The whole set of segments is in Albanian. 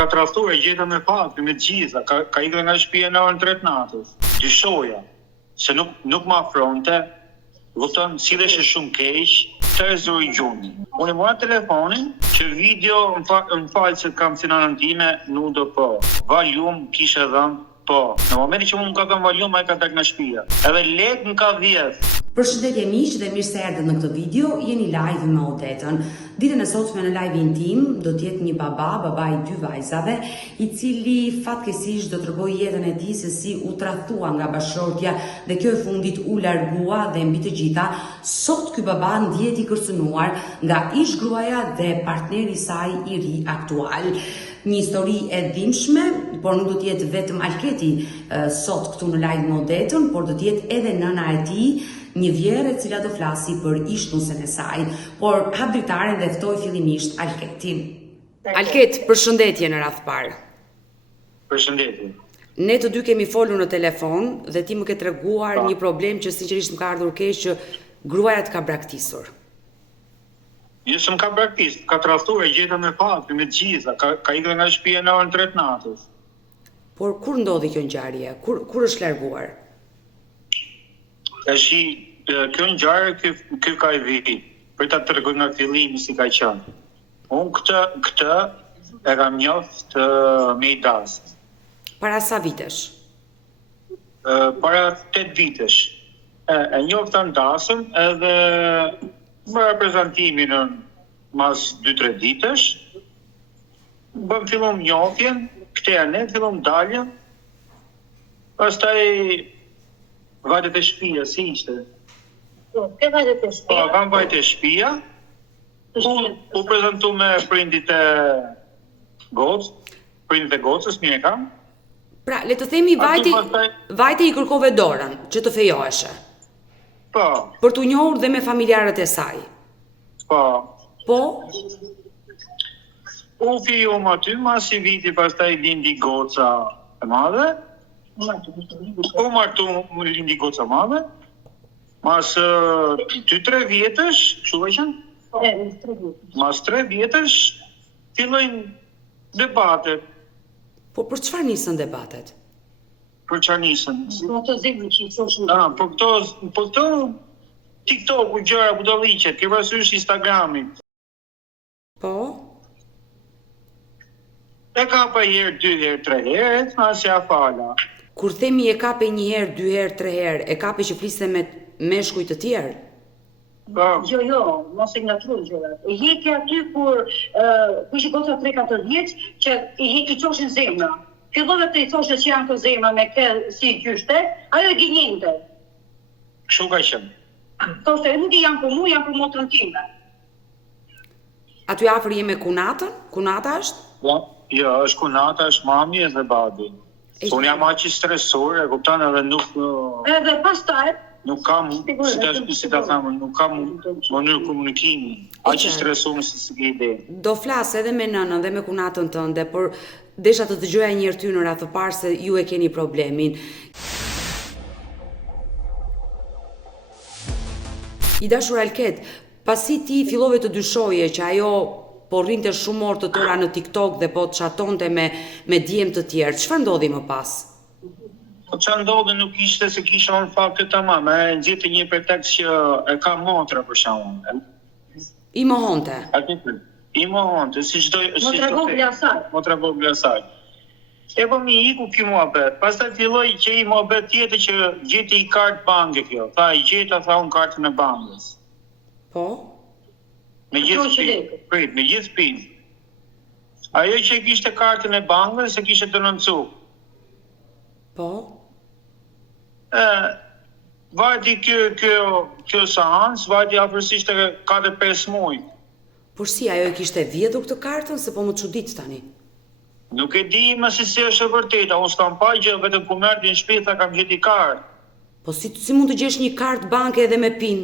Ka tradhtuar e gjeta me fakte, me gjitha, ka ikur nga shtëpia në orën 3 natës. Dyshoja se nuk më afronte, kupton, sillesh shumë keq, të zuri gjuni. Unë mora telefonin, që video më fal se kam sinanën time, nuk do po. Valium kishe dhënë po. Në momentin që unë ka dhënë valium, ai ka dalë nga shtëpia. Edhe lek më ka vjedh. Përshëndetje miq dhe mirë se erdhët në këtë video, jeni live me Odetën. Ditën e sotme në live-in tim do të jetë një baba i 2 vajzave, i cili fatkeqësisht do t'rregojë jetën e tij se si u tradhtua nga bashkëshortja dhe kjo e fundit u largua dhe mbi të gjitha, sot ky baba ndihet i kërcënuar nga ish gruaja dhe partneri i saj i ri aktual. Një histori e dhimbshme, por nuk do të jetë vetëm Alketi sot këtu në live me Odetën, por do të jetë edhe nëna e tij, një vjerë e cila do flasi për ishnusën e saj, por hap dritaren dhe ftoj fillimisht Alketin. Alket, përshëndetje në radhë parë. Përshëndetje. Ne të dy kemi folur në telefon dhe ti më ke treguar një problem që sinqerisht më ka ardhur keq, që gruaja të ka braktisur. Jo s'm ka braktis, ka tradhtuar e gjeta me fakte, me gjitha, ka ikur nga shtëpia në orën 3 natës. Por kur ndodhi kjo ngjarje? Kur është larguar? Kjo ngjarje ky ka i viti, për ta tregoj nga fillimi si ka qenë. Unë këtë e kam njoft me i dasë. Para sa vitesh? Para 8 vitesh. E njofta në dasëm edhe bëra prezantimin në mas 2-3 ditësh. Bëm fillon njoftjen, këteja ne fillon daljen. Pastaj vajtet e shtëpia, si ishte? Ke vajtet e shtëpia? Po, kam vajt e shtëpia. U prezantu me prindit e gocës, prindit e gocës, mirë e kam. Pra, le të themi vajti i kërkove dorën, që të fejoheshe. Po. Për t'u njohur dhe me familjarët e saj. Po. Po? U fijom aty, mas i viti pastaj lindi goca e madhe. U martu lindi goca e madhe. Mas 2-3 vjetësh, kështu e qenë? Mas 3 vjetësh fillojnë debatet. Po për çfarë nisën debatet? Për çfarë nisën? Po të zemrë që i thoshën. Po këto TikTok-u, gjëra, budalliqet, ke parasysh Instagramit. Po? E kapa herë, 2 herë, 3 herë, ma se a fala. Kur themi e kape 1 herë, 2 herë, 3 herë, e kape që fliste me meshkuj të tjerë? Jo, mos e ngatruaj gjërat. E heki aty kur ishi goca 3-4 vjeç që i thoshin zemra. Fillove të i thoshe që janë të zemra me kë si gjyshte, ajo e gënjente. Kështu ka qenë. Thoshte, nuk i janë për mu, janë për motrën time. Aty afër je me kunatën? Kunata është? Jo, është kunata, është mami edhe babi. Unë jam aq i stresur, e kupton, edhe nuk... Edhe pastaj, nuk kam, si ta thamë, nuk kam mënyrë komunikimi. Aq i stresuar se s'ke ide. Do flas edhe me nënën dhe me kunatën tënde, por desha të dëgjoja një herë ty në radhë të parë se ju e keni problemin. I dashur Alket, pasi ti fillove të dyshoje që ajo po rrinte shumë orë të tëra në TikTok dhe po të chatonte me djemë të tjerë, çfarë ndodhi më pas? Po çfarë ndodhi nuk ishte se kisha unë fakte tamam, e nxjerrte një pretekst që e ka motra për shkakun. I mohonte. I mohonte, si çdo motra vogla asaj. Motra vogla asaj. E po mi iku ky muhabet. Pastaj filloi që i muhabet tjetër që gjeti i kartë banke kjo. Tha i gjeta tha unë kartën e bankës. Po? Me gjithë shtëpinë. Ajo që kishte kartën e bankës se kishte denoncu. Po? Vajti kjo seancë, vajti afërsisht 4-5 muaj. Por si ajo e kishte vjedhur këtë kartën se po më çudit tani? Nuk e di më si është e vërteta, unë s'kam pa gjë, vetëm ku merrti në shtëpi tha kam gjeti kartë. Po si mund të gjesh një kartë banke edhe me PIN?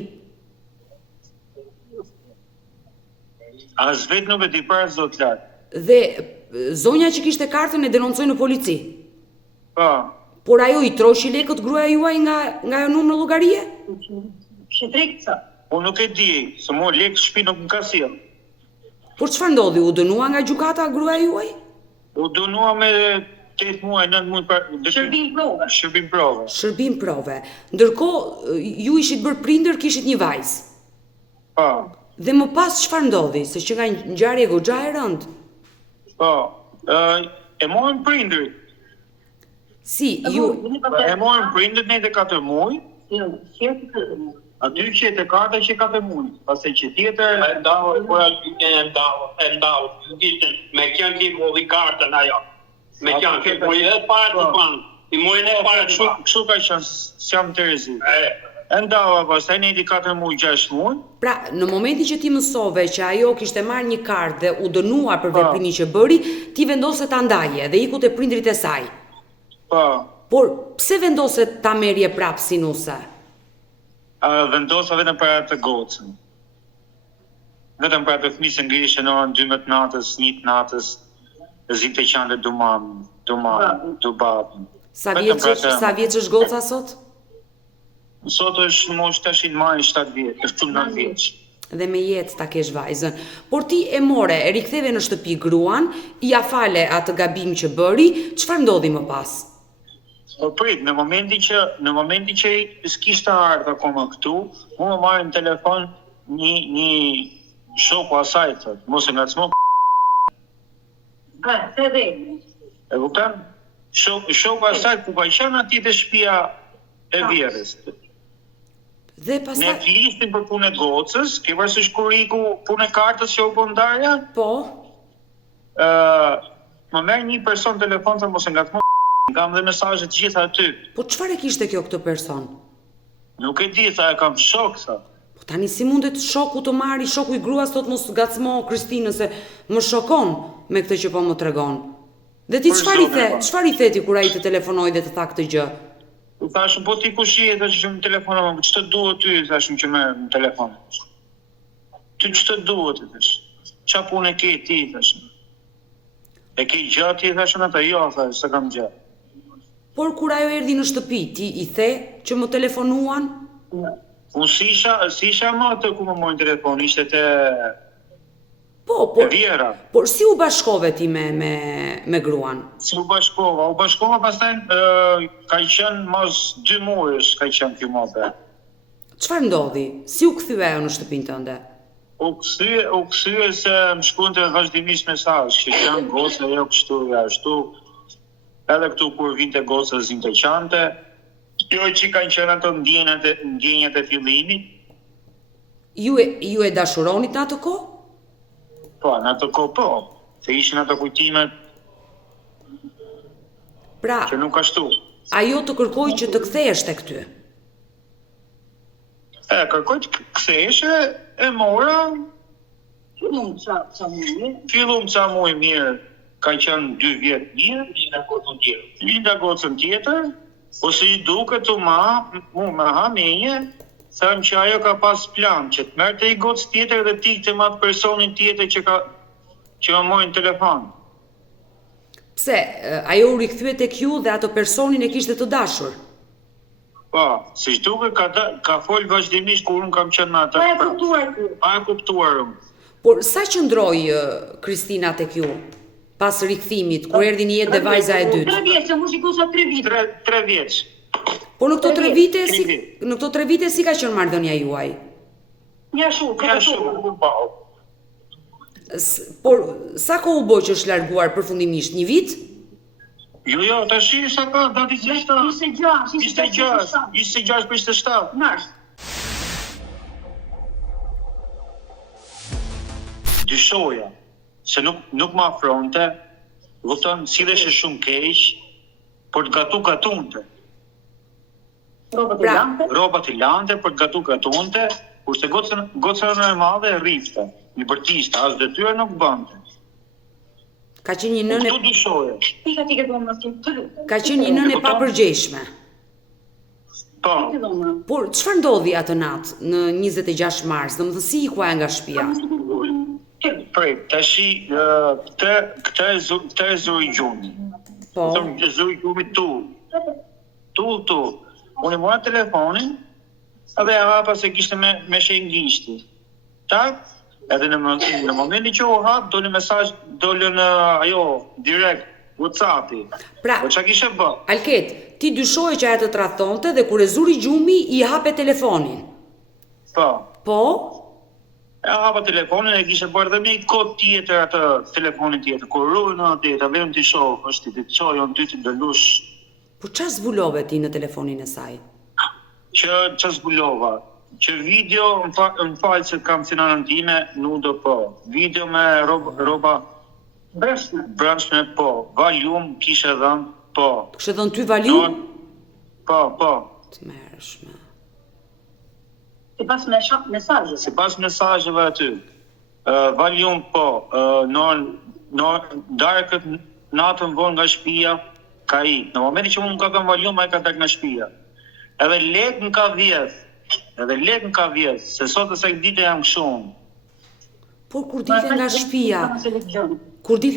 As vetë nuk e di para zot lart. Dhe zonja që kishte kartën e denoncoi në polici? Po. Por ajo i troshi lekët gruaja juaj nga ajo numër në llogarie? Shitrekca. Unë nuk e di, se mo lekë shtëpi nuk më ka sjell. Por çfarë ndodhi? U dënua nga gjykata gruaja juaj? U dënua me 8 muaj, 9 muaj për Shërbim prove. shërbim prove. Shërbim prove. Ndërkohë, ju ishit bërë prindër, kishit një vajzë. Po. Dhe më pas çfarë ndodhi? Se që nga ngjarje goxha e rëndë. Po. E morën prindërit. Si, ju E morën prindërit në 4 muaj. Jo, shërti këtë. Aty që e karta që 4 muaj. Pastaj që tjetër E ndau, po e ndau. Me kënë ti mori kartën ajo. Me kënë ti po e para të pan. I mojnë e para të pan. kështu ka qenë, s'jam Terezi. E ndava pastaj në 4 muaj, 6 muaj. pra, në momentin që ti mësove që ajo kishte marrë një kartë dhe u dënuar për veprimin që bëri, ti vendose ta ndaje dhe iku te prindrit e saj. Po. Por pse vendose ta merrje prapë si nuse? Vendosa vetëm për atë gocën. Vetëm për atë fëmijë që ngrihesh në orën 12 natës, 1 natës, zinte qande du mamën, du babën. Sa Vetëm vjeç për atë. sa vjeç është goca sot? Sot është moshë tashin marrë 7 vjeç, është 9 vjeç. Dhe me jetë ta kesh vajzën. Por ti e more, e riktheve në shtëpi gruan, i ja fale atë gabim që bëri, çfarë ndodhi më pas? Po prit, në momentin që s'kishte ardhur akoma këtu, mu më marrin në telefon një shoku asaj, thot, mos e ngacmo. Se dhe. E kupton? Shoku asaj ku ka qenë aty te shtëpia e vjerrës. Dhe Ne pastaj flisnim për punë e gocës, ke parasysh kur iku punë e kartës që u bën ndarja? po, Më merr një person telefon se mos e ngacmo. Kam dhe mesazhe të gjitha aty. po çfarë e kishte kjo këtë person? Nuk e di, sa e kam shok sa. Po tani si mundet shoku të marri, shoku i gruas thot mos gacmo Kristinë se më shokon me këtë që po më tregon. Dhe ti Për çfarë i zotin the? e madh. Çfarë i the ti kur ai të telefonoi dhe të tha këtë gjë? U thashëm, po ti kush je, thash që më telefonon, ç'të duhet ty, thashëm që më telefon. Ty ç'të duhet, thash. Qa punë ke ti, thashëm. E ke gjatë ti, thashëm ata, jo, thash, se kam gjatë. Por kur ajo erdhi në shtëpi, ti i the që më telefonuan? Unë si isha më atë ku më mojnë telefon, ishte te Po, e vjera. por si u bashkove ti me gruan? Si u bashkova pastaj ka qenë mos 2 muajsh ka qenë kjo mobe. Çfarë ndodhi? Si u kthye ajo në shtëpinë tënde? U kthye se më shkruante vazhdimisht mesazh, që janë goca jo kështu ja ashtu. Edhe këtu kur vinte goca zinte qante. Jo që kanë qenë ato ndjenjat e fillimit. Ju e dashuronit në atë kohë? Po, në ato kohë po. Se ishin ato kujtimet Pra, që nuk ashtu. ajo të kërkoi që të kthehesh tek ty. Kërkoj të ktheheshe, e mora, Fillum ça mundi. fillum ca muaj mirë, ka qenë 2 vjet mirë, linda gocën tjetër, ose i duket të mu me hamenje, thamë që ajo ka pas plan, që të merte i gocë tjetër dhe ti të matë personin tjetër që më mojnë telefon. Pse, ajo u rikthye tek ju dhe ato personin e kishte të dashur. Po, si shduke ka folë vazhdimisht kur unë kam qenë në atë. Pa e kuptuar ty. Pa e kuptuar unë. Por sa qëndroi Kristina tek ju pas rikthimit, kur erdhi në jetë dhe vajza e dytë? 3 vjet, se mu shikosa 3 vite. 3 vjeç. Po në këto 3 vite si 3 vjet. në këto 3 vite si ka qenë marrëdhënia juaj? Ja shu, Ja shumë, po. Por sa kohë u bë që është larguar përfundimisht? Një vit? Jo, tash sa ka dati 26, 26 për 27. Mars. Dyshoja, se nuk ma afronte, vëton, silleshe shumë keq, por të gatunte. Robat e Pra, lante. Robat i lante, për të gatunte, kurse gocën e madhe rrifte, një bërtiste, as detyrë nuk bënte. ka qenë një nënë Këtu dyshoja. Pika ti ke dhënë mos ti të lutem. ka qenë një nënë e papërgjeshme. Po, Ti dhënë. Por çfarë ndodhi atë natë në 26 mars? Domethënë si ikua nga shtëpia? prej, tashi, këtë e zuri gjumi. Po. E zuri gjumi tu. Unë i mora telefonin, edhe e hapa se kishte me shenjë gishti. Tak, Edhe në momentin që u hap, doli mesazh, dolën ajo direkt WhatsApp-i. Pra, Po çka kishe bë? Alket, ti dyshoje që ajo të tradhtonte dhe kur e zuri gjumi i hape telefonin. Po. Po? E hapa telefonin e kishe bërë dhe me një kod tjetër atë telefonin tjetër. Kur ruën atë, ta vetëm ti shoh, është ti çoj on ty të dëlush Po çfarë zbulove ti në telefonin e saj? që zbulova. Që video, më falë që kam sinanën time, nudo po. Video me roba brendshme po. Valium kishe dhënë po. Kështë dhënë ty valium? Po. Të mërshme. Sipas mesazheve. Sipas mesazheve aty. Valium po. Darkët natën vonë nga shtëpia ka i. Në momentin që unë ka kam valium, ai ka dalë nga shtëpia. Edhe lek më ka vjedh, se sot e sa ditë jam shumë. Por kur dilte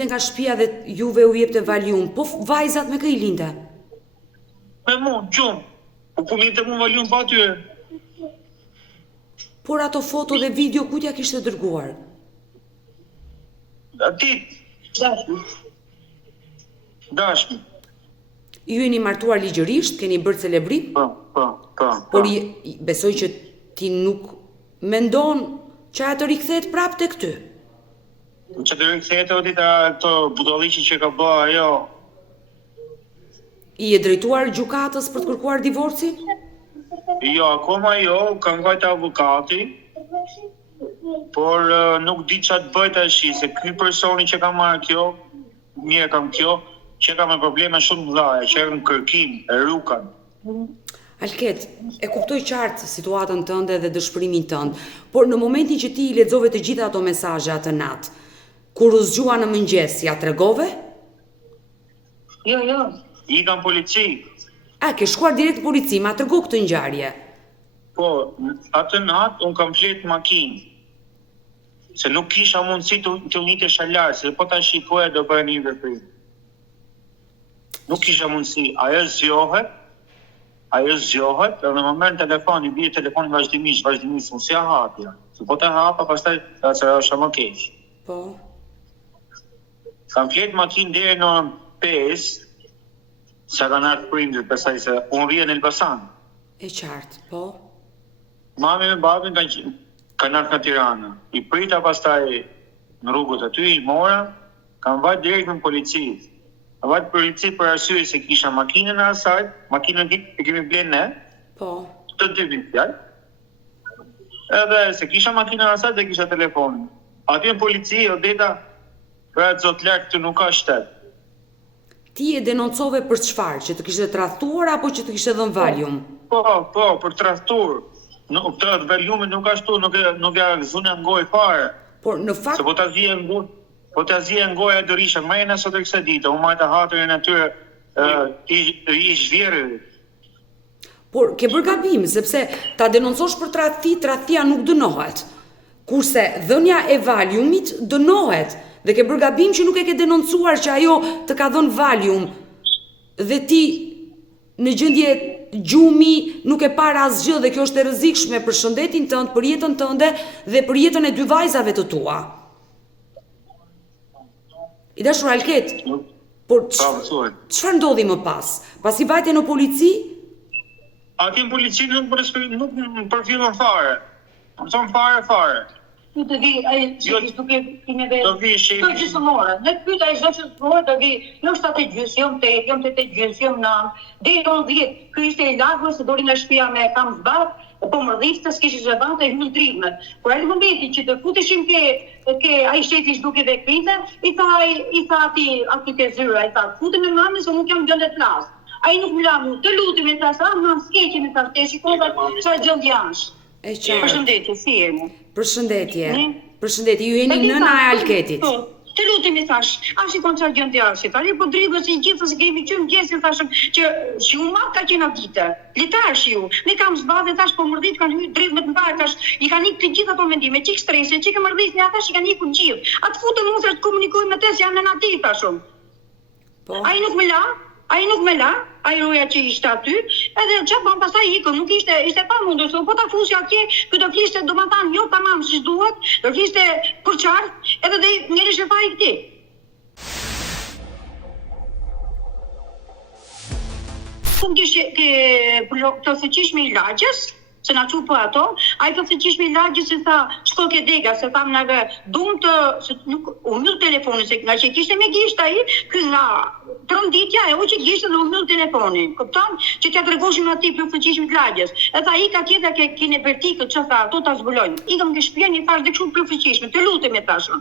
nga shtëpia dhe juve u jepte valium, po vajzat me kë i linte? Me mu, gjumë. Po linte mu valium pa atyre. Por ato foto dhe video ku t'ja kishte dërguar? Dashmi. Ju jeni martuar ligjërisht, keni bërë celebrim? Po. Por besoj që ti nuk mendon që ajo të rikthehet prapë tek ty. Që të rikthehet ato budolliqi që ka bë ajo. I e drejtuar gjykatës për të kërkuar divorcin? Jo, akoma jo, kam vajtë avokati, por nuk di çfarë të bëj tash, se ky personi që ka marrë kjo, mirë kam kjo, që ka me probleme shumë mëdha, që në kërkim, e rukan. Alket, e kuptoj qartë situatën tënde dhe dëshpërimin tënd, por në momentin që ti i lexove të gjitha ato mesazhe atë natë, kur u zgjua në mëngjes, ja tregove? Jo. I kam polici. A, ke shkuar direkt polici, ma tërgo këtë ngjarje? Po, atë natë unë kam fletë makinë. Se nuk kisha mundësi të unitesh alar, se po ta shikoja do bëhe një veprim. Nuk kisha mundësi, ajo zgjohet, dhe në moment telefoni, bie telefoni vazhdimisht, unë si hapja. Se po të hapa, pastaj ta është më keq. Po. Kam fletë makinë deri në 5, sa kanë ardhur prindërit, pastaj se unë rrija në Elbasan. E qartë, po. Mami me babin kanë ardhur në Tiranë. I prita pastaj në rrugët aty, i mora, kam vajt direkt në polici. Kam vajt polici për arsye se kisha makinën e asaj, makinën e kemi blenë ne, Po. të dy fjalë. Edhe se kisha makinën e asaj dhe kisha telefonin. Aty në polici, Odeta, pra zot lartë këtu nuk ka shtet. Ti e denoncove për çfarë? Që të kishte tradhtuar apo që të kishte dhënë valium? Po, për tradhtur. Këtë valiumin nuk ashtu, nuk ja zune ngoj fare. Por në fakt... Se po ta zhije ngoja Dorisha, më jena sot e kësaj dite, unë majta hatërin atyre i zhvjerë. Por ke bërë gabim, sepse ta denoncosh për tradhtia nuk dënohet. Kurse dhënia e valiumit dënohet. Dhe ke bërë gabim që nuk e ke denoncuar që ajo të ka dhënë valium. Dhe ti në gjendje gjumi nuk e para asgjë dhe kjo është e rrezikshme për shëndetin tënd, për jetën tënde dhe për jetën e dy vajzave të tua. I dashur Alket, por çfarë ndodhi më pas? Pasi vajte në polici? Ati në polici nuk më përfillon fare. Më thonë fare. Ju të vi, duke kime dhe... Do vi shefi. Të gjysmore. Në të pyta i gjysmore, do vi, jo 7 gjys, jo 8, jo 8 gjys, jo 9, dhe jo 10. Ky ishte i largë, se dori nga shtëpia me kam zbat, po më rrithë të s'kishë zhebante e hëllë dritmet. Por e në momenti që të futeshim ke a i shefi shduke dhe krinte, i tha ati ke zyra, i tha, futem me mami, se nuk jam gjëndet flasë. A i nuk më lamu, të lutim e të sa, më në skeqin e të shteshi, kova që a gjënd jash. E qartë. Përshëndetje, si jemi? Përshëndetje, ju jeni nëna e Alketit. Të lutim i thash, a shikon çfarë gjën të arshit, tani po dridhës i gjithë se kemi qenë gjesi thashëm që shuma ka qenë atë. Litar shiu, ne kam zbadhe thash po mërdhit kanë hyrë dridhë me të mbar thash, i kanë ikë të gjitha ato mendime, çik stresi, çik mërdhisni ata që kanë ikur gjithë. Atë futën unë se të komunikoj me të se janë në natë thashëm. Po. Ai nuk më la, Ai nuk më la, ai roja që ishte aty, edhe çfarë bën pastaj ikën, nuk ishte pa mundur, po ta fusi atje, ky do fliste domethënë jo tamam siç duhet, do fliste për qartë, edhe dhe njëri shefai këtij. Kun ke të fuqishme i lagjes, se na çu po ato, ai të fuqishme i lagjes se tha, shko ke dega, se tham nave, dum të se nuk u mbyll telefonin se nga që kishte me gisht ai, ky nga tronditja e hoqi gishtën dhe u mbyll telefonin. Kupton? Që t'ia tregoshim atij për fuqishme të lagjes. E tha ik atje dhe kene vertikë, çfarë tha, ato ta zbulojnë. Ikëm ke shtëpia një thash dhe kështu për fuqishme, të lutemi thashun.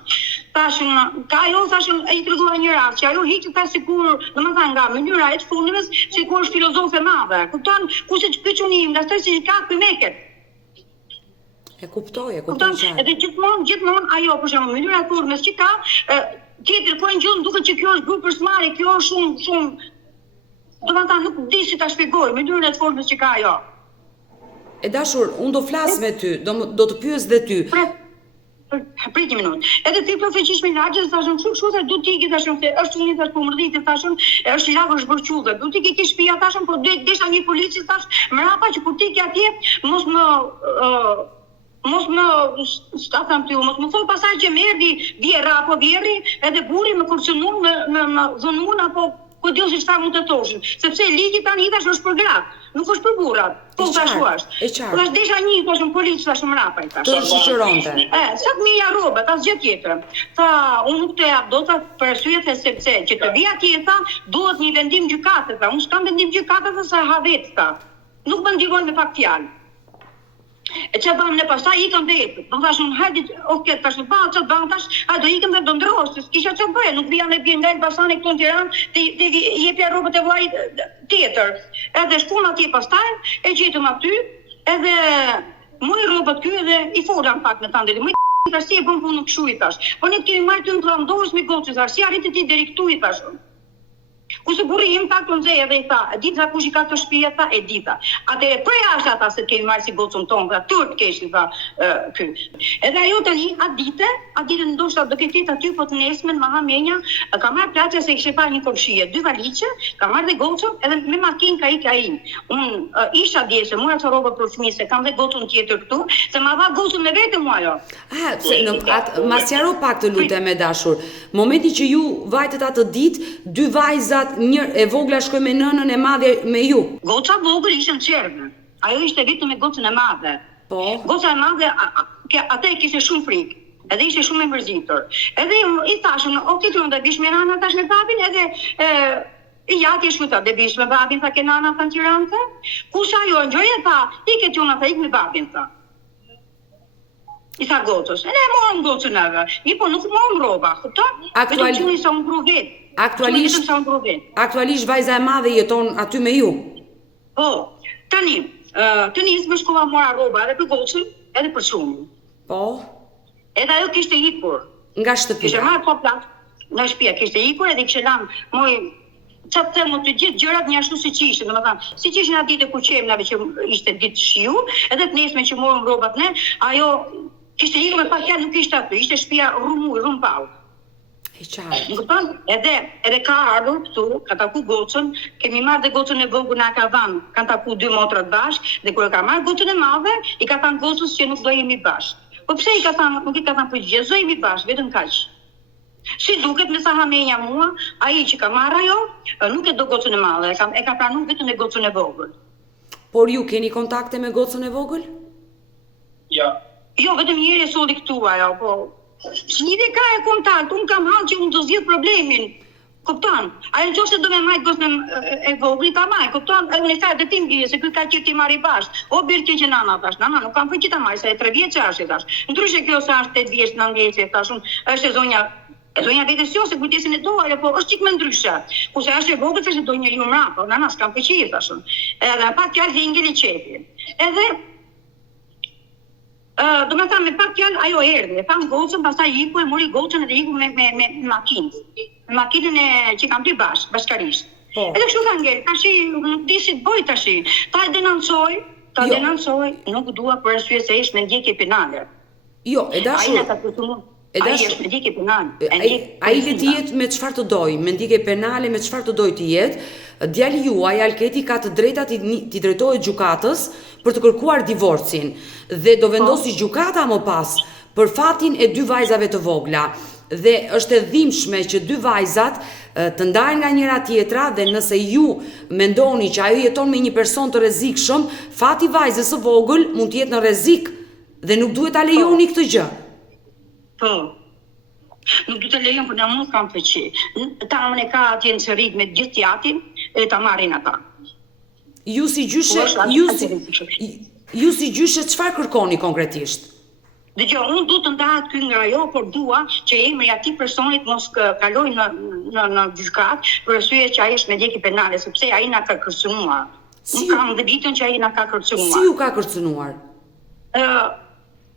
Thashun, ka ajo thashun ai tregova një rast, që ajo hiqte tash sikur, domethënë nga mënyra e çfundives, sikur është filozofe e madhe. Kupton? Kurse ky çuni nga shtëpi si ka pyeket. E kuptoj Kupton? qartë. Edhe gjithmonë ajo për shembull mënyra e turmes që ka, tjetër po ngjon duket që kjo është grup personale, kjo është shumë domethënë nuk di si ta shpjegoj mënyrën e turmes që ka ajo. E dashur, unë do flas me ty, do të pyes dhe ty. Prit një minutë. Edhe ti për fuqishme lagjes thashun kështu se du t'i ke thashun se është unë thash po mërdhiti thashun është lagë është bërqullë. Du t'i ke shtëpia thashun po desha një polici thash mrapa që kur ti ke atje mos më thon pasaj që më erdhi vjerra apo vjerri edhe burri më kërcënuan më dhunuan apo ku diu se çfarë mund të thoshin, sepse ligji tani tash është për gratë, nuk është për burrat. Po tash është. Tash desha një thashun polici tash mrapa i thash. Të shoqëronte. Sa të mija rrobat, as gjë tjetër. Tha, unë nuk të jap dot për arsye sepse që të vi atje tha, duhet një vendim gjykate, tha. Unë s'kam vendim gjykate sa ha vetë tha. Nuk më ndihmon me pak fjalë. E që bëm ne pastaj ikëm vetë. Do thashun hajde, okay, tash çfarë bën tash? A do ikëm dhe do ndrosh, s'kisha çfarë bëj, nuk vija me bie nga Elbasani këtu në Tiranë, ti jepja rrobat e vllait tjetër. Edhe shkuam atje pastaj, e gjetëm aty, edhe moj rrobat ky edhe i fola pak me tande. Më tash si e bën punën kështu i thash. Po ne kemi marrë ty në prandosh me gocë thash, si arriti ti deri këtu i thash. Kurse burri im tha konzej edhe i tha, e dita kush i ka këtë shtëpi tha, e dita. Atë prej jashtë ata se kemi marrë si gocën tonë, tha, turt kesh tha ky. Edhe ajo tani atë ndoshta do ketë aty po të nesmen Mahamenja, ka marrë plaçe se kishte parë një komshie, 2 valiqe, ka marrë dhe gocën edhe me makinë ka ikë ai. Unë isha dje se mora të rroba për fëmijë se kam dhe gocën tjetër këtu, se ma dha gocën me vete mua ajo. Ma sqaro pak të lutem e dashur. Momenti që ju vajtet atë ditë, 2 vajzat një e vogla shkoi me nënën e madhe me ju. Goca vogël ishte në çerve. Ajo ishte vetëm me gocën e madhe. Po. Goca e madhe atë kishte shumë frikë. Edhe ishte shumë e mërzitur. Edhe i thashun, "Okay, ti do të bish me nana tash me babin?" Edhe i jati shkuta, "Dhe bish me babin?" Tha, "Ke nana tha në Tiranë?" Kush ajo ngjoj tha, "I ke tjona tha, ik me babin." Tha. I tha gocës, "Ne morëm gocën edhe. Një po nuk morëm rroba, kupton? Aktualisht sa unë vetë. Aktualisht vajza e madhe jeton aty me ju. Po, tani nismë shkova mora rroba edhe për gocën, edhe për çunin. Po. Edhe ajo kishte ikur. Nga shtëpia. Kishte marrë po plak nga shtëpia, kishte ikur edhe kishte lanë moj çfarë them të gjithë gjërat një ashtu siç ishin, domethënë, siç ishin atë ditë ku qemnave që ishte ditë shiu, edhe të nesme që morëm rrobat ne, ajo kishte ikur me pak fjalë nuk ishte aty, ishte shtëpia rrumpau. E qartë. Kupton? Edhe ka ardhur këtu, ka taku gocën, kemi marrë dhe gocën e vogël na ka dhënë, kanë taku 2 motrat bashkë, dhe kur e ka marrë gocën e madhe, i ka thënë gocës që nuk do jemi bashkë. Po pse i ka thënë, nuk i ka thënë po gjë, jemi bashkë, vetëm kaq. Si duket me sa hamenja mua, ai që ka marrë ajo, nuk e do gocën e madhe, e ka pranuar vetëm e gocën e vogël. Por ju keni kontakte me gocën e vogël? Ja. Jo, vetëm njëri e solli këtu ajo, po s'lidhe ka e kontakt, unë kam hallë që unë do zgjidh problemin. Kupton? Ai nëse do me marr gocën e vogël ta marr, kupton? Ai unë sa detim bie se ky ka qenë ti marri bashkë. O birtë që nana thash, nana nuk kam fëqi ta marr, se 3 vjeç është thash. Ndryshe kjo sa është 8 vjeç, 9 vjeç, thash unë, është zonja vetës jo se kujdesin e doja, po është çik më ndryshe. Kurse është e vogël se do njeriu mbrapa, nana s'kam fëqi thash unë. Edhe pa fjalë që ngeli çepi. Edhe do me thamë me pak fjalë ajo erdhi, e tham gocën, pastaj iku e mori gocën edhe iku me makinë. Me makinën që kam ti bashkarisht. Edhe kështu ka ngel, tash nuk di si të bëj tash. Ta denoncoj, nuk dua për arsye se është me ndjekje penale. Jo, e dashur. Ai është me ndjekje penale. Ai le të jetë me çfarë të doj, me ndjekje penale, me çfarë të doj të jetë. djali juaj Alketi ka të drejtat t'i drejtohet gjykatës për të kërkuar divorcin dhe do vendosi gjykata më pas për fatin e 2 vajzave të vogla dhe është e dhimbshme që 2 vajzat të ndahen nga njëra tjetra dhe nëse ju mendoni që ajo jeton me një person të rrezikshëm, fati vajzës së vogël mund të jetë në rrezik dhe nuk duhet ta lejoni këtë gjë. Po. Nuk du të lejon për në mund kam pëqi. Ta më ka atje në qërit me gjithë tjatin e ta marrin ata. Ju si gjyshe çfarë kërkoni konkretisht? Dëgjoj, unë du të ndahet ky nga ajo, por dua që emri atij personit mos kaloj në gjykat për arsye që ai është me djeki penale, sepse ai na ka kërcënuar. Unë kam dëbitën që ai na ka kërcënuar. Si ju ka kërcënuar?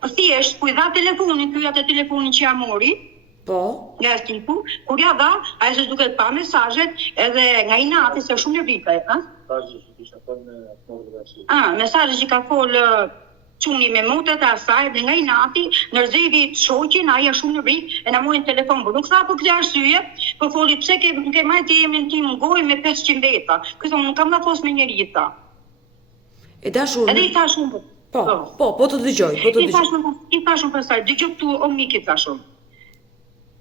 Thjesht, ku i dha telefonin, ky atë telefonin që ja mori, po, nga tipu, kur ja dha, ai se duket pa mesazhet, edhe nga inati se shumë lëvite, mesazhet që ka fol çuni me motet e asaj dhe nga inati ndërzevi shoqin, ai është shumë në vit e na mori telefon, por nuk tha për këtë arsye, po foli pse ke marrë emrin tim në gojë me 500 leta. Ky thonë nuk kam na fos me njëri ta. E dashur. Edhe i thash unë. Po të dëgjoj, I thashun pastaj, dëgjoj këtu o miki thashun.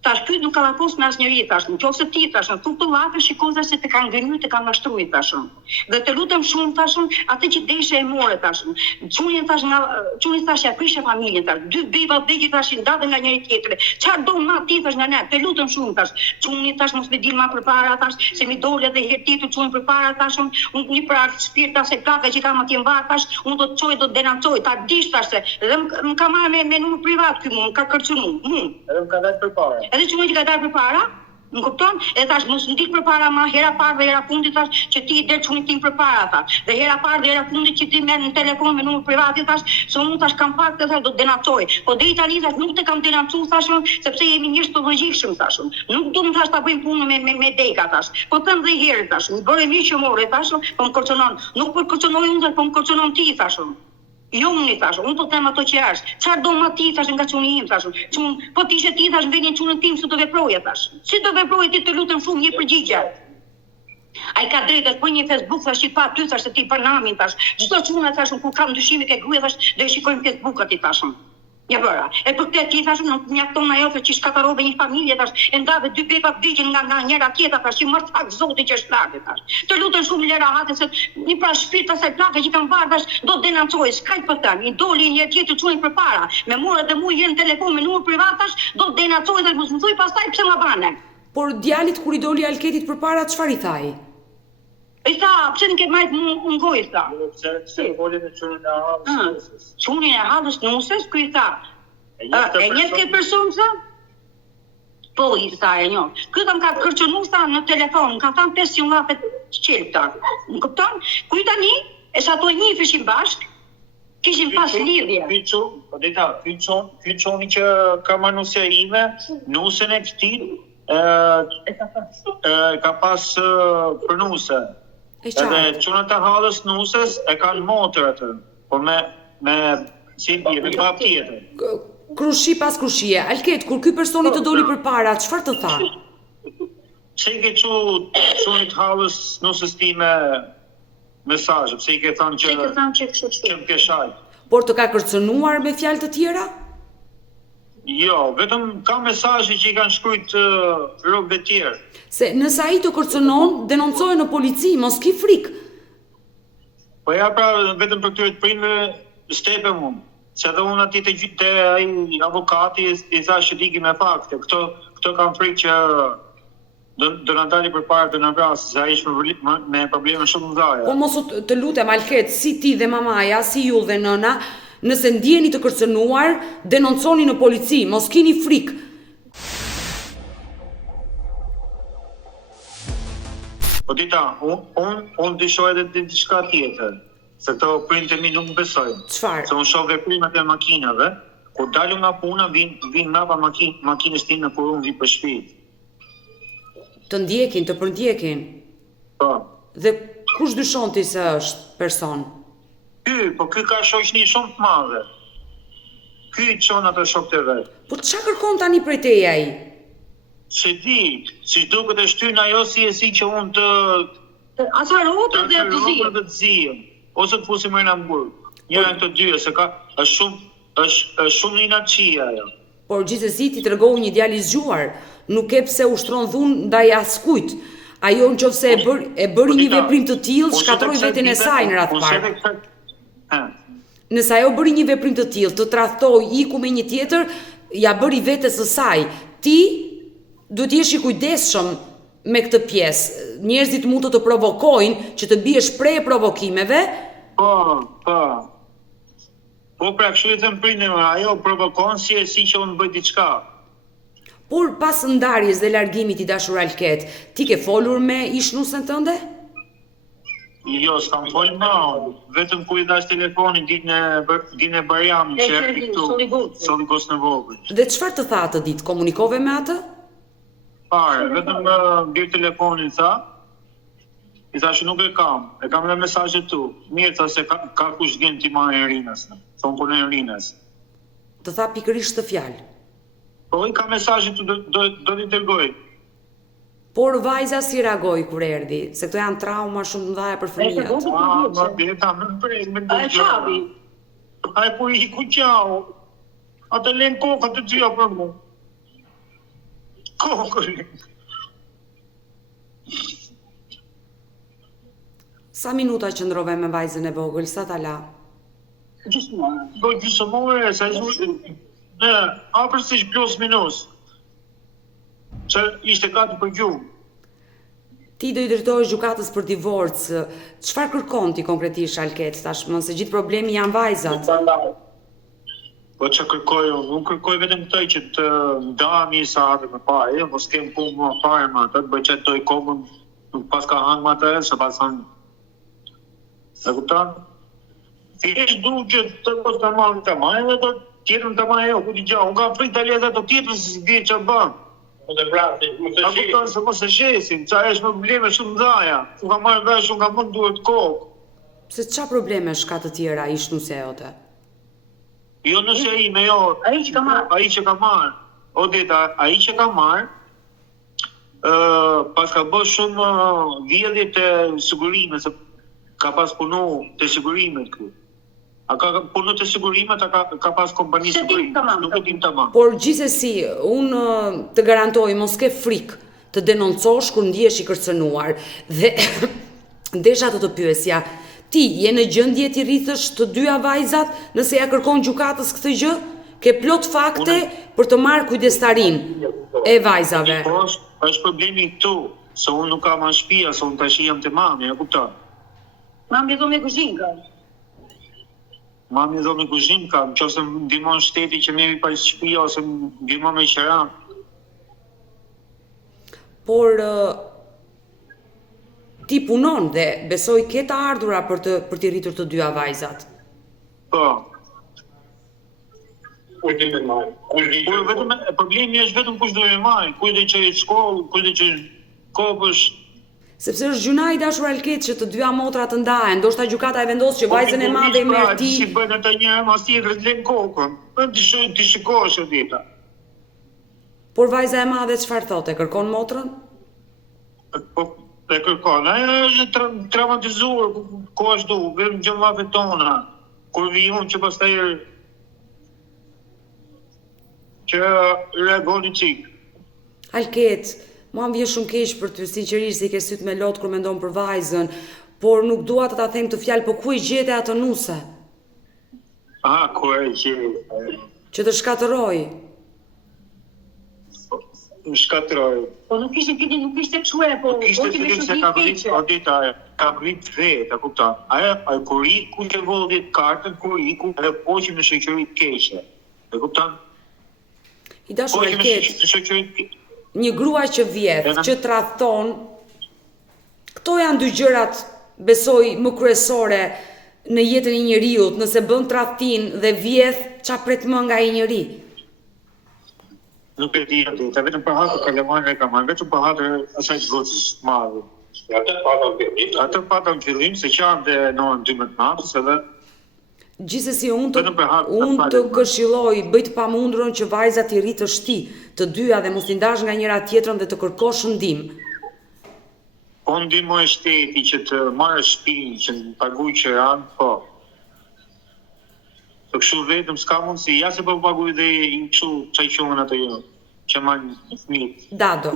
Tash ky nuk ka lapos me asnjëri thashun. Nëse ti thashun, tu të llafë shikoj se të kanë gënjur, të kanë mashtruar thashun. Dhe të lutem shumë thashun, atë që deshe e more thashun. Çuni thash ja prishe familjen tash. 2 beba vdekje tashin datë nga njëri tjetri. Çfarë do ma ti thash nga ne? Të lutem shumë thash. Çuni thash mos më dil më përpara thash, se mi dole edhe herë tjetër çuni përpara thashun. Unë një pra shpirta se plaka që kam atje mbar thash, unë do të çoj, do të denancoj. Ta dish tash se edhe më ka marrë me numër privat ky më ka kërcënuar. Edhe më ka dalë përpara. Edhe që që ka dalë për para, më kupton? E thash, mos ndik për para ma, hera parë dhe hera fundit thash, që ti i del çunit tim për para, thash. Dhe hera parë dhe hera fundit që ti merr në telefon me numër privat, thash, se unë thash kam pak të thash, do të denancoj. Po deri tani thash, nuk të kam denancu, thashun, sepse jemi njerëz të logjikshëm, thashun. Nuk do më thash ta bëjmë punën me deka, thash. Po them dhe herë, thashun, bëre mirë që more, thashun, po më kërcënon. Nuk po kërcënoj unë, po më kërcënon ti, thashun. Jo unë thash, unë po them ato që është. Çfarë do ma ti thash nga çuni im thash. Po ti ishe ti thash vendin çunën tim si do veproje thash. Si do veproje ti të lutem shumë një përgjigje. Ai ka drejtë të një Facebook thash i pa ty thash se ti për namin thash. Çdo çuna thash kur kam dyshime ke gruaja thash do i shikojmë Facebook aty thash. Ja bëra. E për këtë ti thash nuk mjafton ajo se që shkatarove një familje thash. E ndave 2 beba vdiqën nga njëra tjetra thash, i mort fakt Zoti që është lartë thash. Të lutem shumë lera hate se një pra shpirt asaj plake që kanë bardh thash do denancoj, s'kaq po them. I doli një tjetër çuin përpara. Me morë dhe mua në telefon me numër privat thash, do denancoj dhe mos më thuj pastaj pse ma bane. Por djalit kur i doli Alketit përpara çfarë i thaj? I tha, pse nuk e marrë në gojë, tha. Se voli me çunin e hallës. Çunin e hallës nusës, ku i tha. E njëtë këtë person, tha? Po, i tha e njërë. Këtë më ka kërqënu, tha, në telefon, ka thamë 500 lape qelë, në këpton? Ku i tani, e sa to një fëshim bashk, kishin pas lidhje. Ky çuni që ka marrë nusja ime, nusën e këtij, ka pas pronuse. Edhe çunat e hallës nusës e kanë motër atë, po me si me pap tjetër. Krushi pas krushie. Alket, kur ky personi të doli përpara, çfarë të tha? Pse i ke çunit hallës nusës time mesazh, pse i ke thënë që më ke shajt. Por të ka kërcënuar me fjalë të tjera? Jo, vetëm ka mesazhe që i kanë shkruajt rrobëve të tjerë. Se nëse ai të kërcënon, denoncoje në polici, mos ki frikë. Po ja pra vetëm për këtyre të prindërve stepem unë. Se edhe unë ati të ai avokati i thash që digi me fakte. Këto kanë frikë që do na dali përpara të na vrasë, se ai është me probleme shumë mëdha. Po mos të lutem Alket, si ti dhe mamaja, si ju dhe nëna, nëse ndjeni të kërcënuar, denonconi në polici, mos kini frikë. Po dita, unë dishoj edhe diçka tjetër, se këto prindët e mi nuk më besojnë. Çfarë? Se unë shoh veprimet e makinave, kur dalu nga puna, vinë mbrapa makinës tim në kur unë vi për shtëpi. Të ndjekin, të përndjekin. Po. Dhe kush dyshon ti se është person? Ky ka shoqni shumë të madhe. Ky çon ato shokët e vet. Po çfarë kërkon tani prej teje ai? Se di, si duket e shtyn ajo si që unë Asa rrotën dhe të zi. Dhe të zijen. Ose të fusim në Hamburg. Njëra të dyja, se është shumë inaqia ajo. Por gjithsesi ti tregohu një djalë i zgjuar, nuk e pse ushtron dhunë ndaj askujt. Ajo nëse e bëri një veprim të tillë, shkatroi veten e saj në radh parë. Nëse ajo bëri një veprim të tillë, të tradhtoi, iku me një tjetër, ja bëri vetes së saj. Ti duhet jesh i kujdesshëm me këtë pjesë. Njerëzit mund të provokojnë që të biesh prej provokimeve. Po pra kështu i them prindërve, ajo provokon si që unë bëj diçka. Por pas ndarjes dhe largimit i dashur Alket, ti ke folur me ishnusën tënde? Jo, s'kam folur me anë, vetëm ku i dash telefonin ditën e Bajramit që erdhi këtu, Solligos në vogël. Dhe çfarë të tha atë ditë? Komunikove me atë? Vetëm mbi telefonin tha. I thashë nuk e kam dhe mesazhet tu. Mirë tha se ka kush vjen ti marrë Rinës. Thonë po në Rinës. Të tha pikërisht të fjalë. Po i ka mesazhet tu do t'i dërgoj. Por vajza si reagoi kur erdhi, se këto janë trauma shumë të mëdha për fëmijët. A e qavi? A e kur i ku qau. Atë len kokë të dyja për mu. Kokë. Sa minuta qëndrove me vajzën e vogël, sa ta la? Gjysmore. Po gjysmore, sa afërsisht plus minus. Që ishte gati për gjumë. Ti do i drejtohesh gjykatës për divorc. Çfarë kërkon ti konkretisht Alket tashmë, se gjithë problemi janë vajzat? Po që kërkoj unë? Unë kërkoj vetëm këtë që të ndahemi sa atë më parë, mos kem punë më parë me atë, të bëj që të doj kokën, nuk pas ka hanë më atë, se pas hanë. E kuptan? Si ishtë du që të mos të marrë të majë, dhe të tjetën të majë jo, ku t'i gja, unë ka frit të leta të tjetën se si dhjetë që banë. Po të vrati, mos e A kuptan se mos e shesin, qa është me probleme shumë dhaja, unë ka marrë vesh, unë ka mund duhet kokë. Se qa probleme shka të tjera ishtë nuse jote? Jo nëse ime, jo. Ai që ka marrë. Ai që ka marrë. O deta, ai që ka marrë, pas ka bërë shumë vjedhje të sigurime, se ka pas punu të sigurimet këtu. A ka punu të sigurimet, a ka pas kompani sigurimet. Nuk e dim tamam. Por gjithsesi, unë të garantoj mos ke frikë të denoncosh kur ndihesh i kërcënuar. Dhe desha të pyesja, ti je në gjendje ti rrithësh të dyja vajzat nëse ja kërkon gjykatës këtë gjë? Ke plot fakte për të marrë kujdestarin e vajzave. Po, është problemi këtu, se unë nuk kam në shtëpia, se unë tash jam te mami, e kupton? Mami do me kuzhinka. Mami do me kuzhinka, nëse më ndihmon shteti që më jep pa shtëpia ose më ndihmon me qira. Por ti punon dhe besoj ke të ardhura për t'i rritur të dyja vajzat. Po. Kush do të marrë? Por vetëm problemi është vetëm kush do të marrë, kush do të çojë në shkollë, kush do të kopësh. Sepse është gjuna i dashur Alket që të dyja motra të ndahen, ndoshta gjykata e vendos që vajzën e madhe e merr ti. Si bën ata njëra mos tjetër të lën kokën. Ti shikosh e dita. Por vajza e madhe çfarë thotë? Kërkon motrën? Po e kërkon. Ajo është traumatizuar, ku ashtu, vetëm gjëllave tona. Kur vi unë që pastaj që reagoni qik. Alket, mua më vjen shumë keq për ty, sinqerisht se i ke syt me lot kur mendon për vajzën, por nuk dua të ta them këtë fjalë, po ku i gjete atë nuse? Ku e gjete? Që të shkatërroj. Shkatërroj. Po nuk ishte piti, nuk ishte kështu po Kishte fillim se ka vrit vetë, a kupton? Ajo kur i ku që vodit kartën, kur i ku ajo poqim në shoqëri të keqe. E kupton? I dashur Alket, një grua që vjedh, që tradhton, këto janë dy gjërat, besoj, më kryesore në jetën e njeriut, nëse bën tradhtin dhe vjedh, qa pret më nga i njeri? Nuk e di atë, vetëm për hatër kalemane e kaman, vetëm për hatër asaj gocës madhe. Atë patëm fillim, se qanë dhe në 12 natës edhe. Gjithsesi unë të këshilloj, bëj të pamundurën që vajzat i rritësh ti, të dyja dhe mos t'i ndash nga njëra tjetrën dhe të kërkosh ndihmë. Po ndihmoj shteti që të marrë shtëpi, që të paguaj qiran, po. Po kështu vetëm s'ka mundësi, ja se po paguaj dhe i kështu çaj quhen ato jo, që marrin fëmijët. Dado.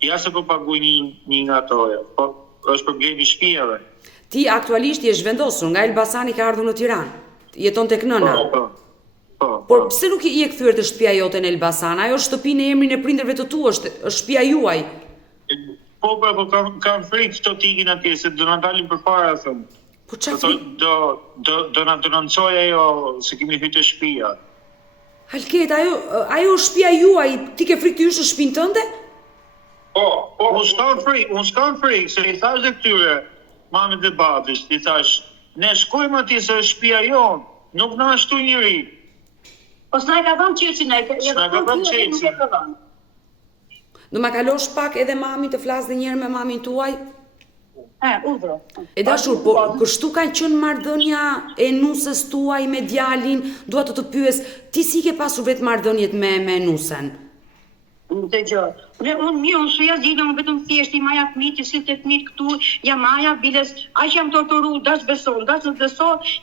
Ja se po paguaj një nga ato, po është problemi i shtëpive. Ti aktualisht je zhvendosur, nga Elbasani ka ardhur në Tiranë. Jeton tek nëna. Po. Por pse nuk i e kthyer të shtëpia jote në Elbasan? Ajo shtëpi në emrin e prindërve të tu është shtëpia juaj. Po kam frikë të ikin atje, se do na dalin përpara thënë. Po çfarë frikë? Do na denoncoj ajo se kemi hyrë te shtëpia. Halket, ajo është shtëpia juaj, ti ke frikë të hysh në shtëpinë tënde? Po, unë s'kam frikë, se i thash dhe këtyre mamit dhe babis, i thash, ne shkojmë atje se është shtëpia jonë, nuk na ashtu njëri. Po s'na ka dhënë qeçin ai, s'na ka dhënë qeçin. Do ma kalosh pak edhe mamin të flas dhe njëherë me mamin tuaj? Udhro. E dashur, po kështu ka qenë marrëdhënia e nusës tuaj me djalin? Dua të pyes, ti si ke pasur vetë marrëdhëniet me nusën? Dëgjoj. Unë shuja zgjidhëm vetëm thjesht i maja fëmijë, si të fëmijët këtu, ja maja biles, aq jam torturu, dash beson,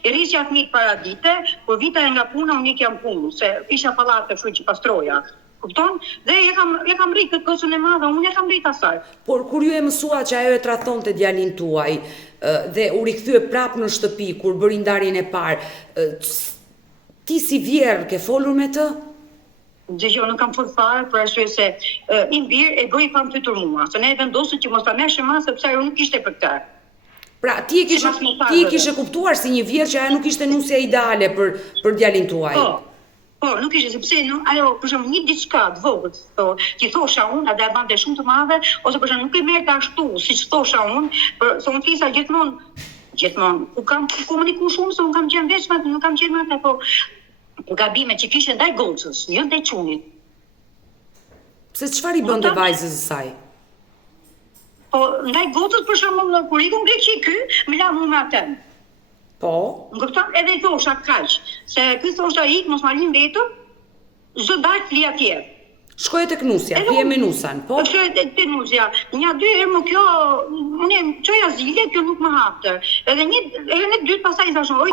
e rrisja fëmijët para dite, por vita nga puna unë jam punë, se isha pallate kështu që pastroja. Kupton? Dhe e kam rrit këtë kosën e madhe, unë e kam rrit asaj. Por kur ju e mësua që ajo e tradhtonte djalin tuaj dhe u rikthye prap në shtëpi kur bëri ndarjen e parë, ti si vjerë ke folur me të? Dëgjoj, nuk kam fol fare për arsye se i birë e bëri pa më pyetur mua, se ne e vendosëm që mos ta merrshim më sepse ajo nuk ishte për këtë. Pra ti e kishe kuptuar si një vjerë që ajo nuk ishte nusja ideale për djalin tuaj. Po, nuk ishte sepse ajo për shembull një diçka të vogël, që thosha unë, a do e bante shumë të madhe, ose për shembull nuk e merrte ashtu, siç thosha unë, se unë flisa gjithmonë, u kam komunikuar shumë se unë kam qenë vetëm, nuk kam qenë me atë, po gabime që kishte ndaj gocës, jo ndaj çunit. Pse çfarë i bënte vajzës saj? Po, ndaj gocës për shembull, kur ikun Greqi ky, më la mua me atë. Po. Më kupton? Edhe i thosha kaq, se ky thosha ik, mos ma lin vetëm, çdo dalë fli atje. Shkoje tek nusja, flie me nusën, po? Shkoje tek nusja. Një dy herë më kjo, unë çoja zile, kjo nuk më hapte. Edhe një herë në dytë pastaj i thashë,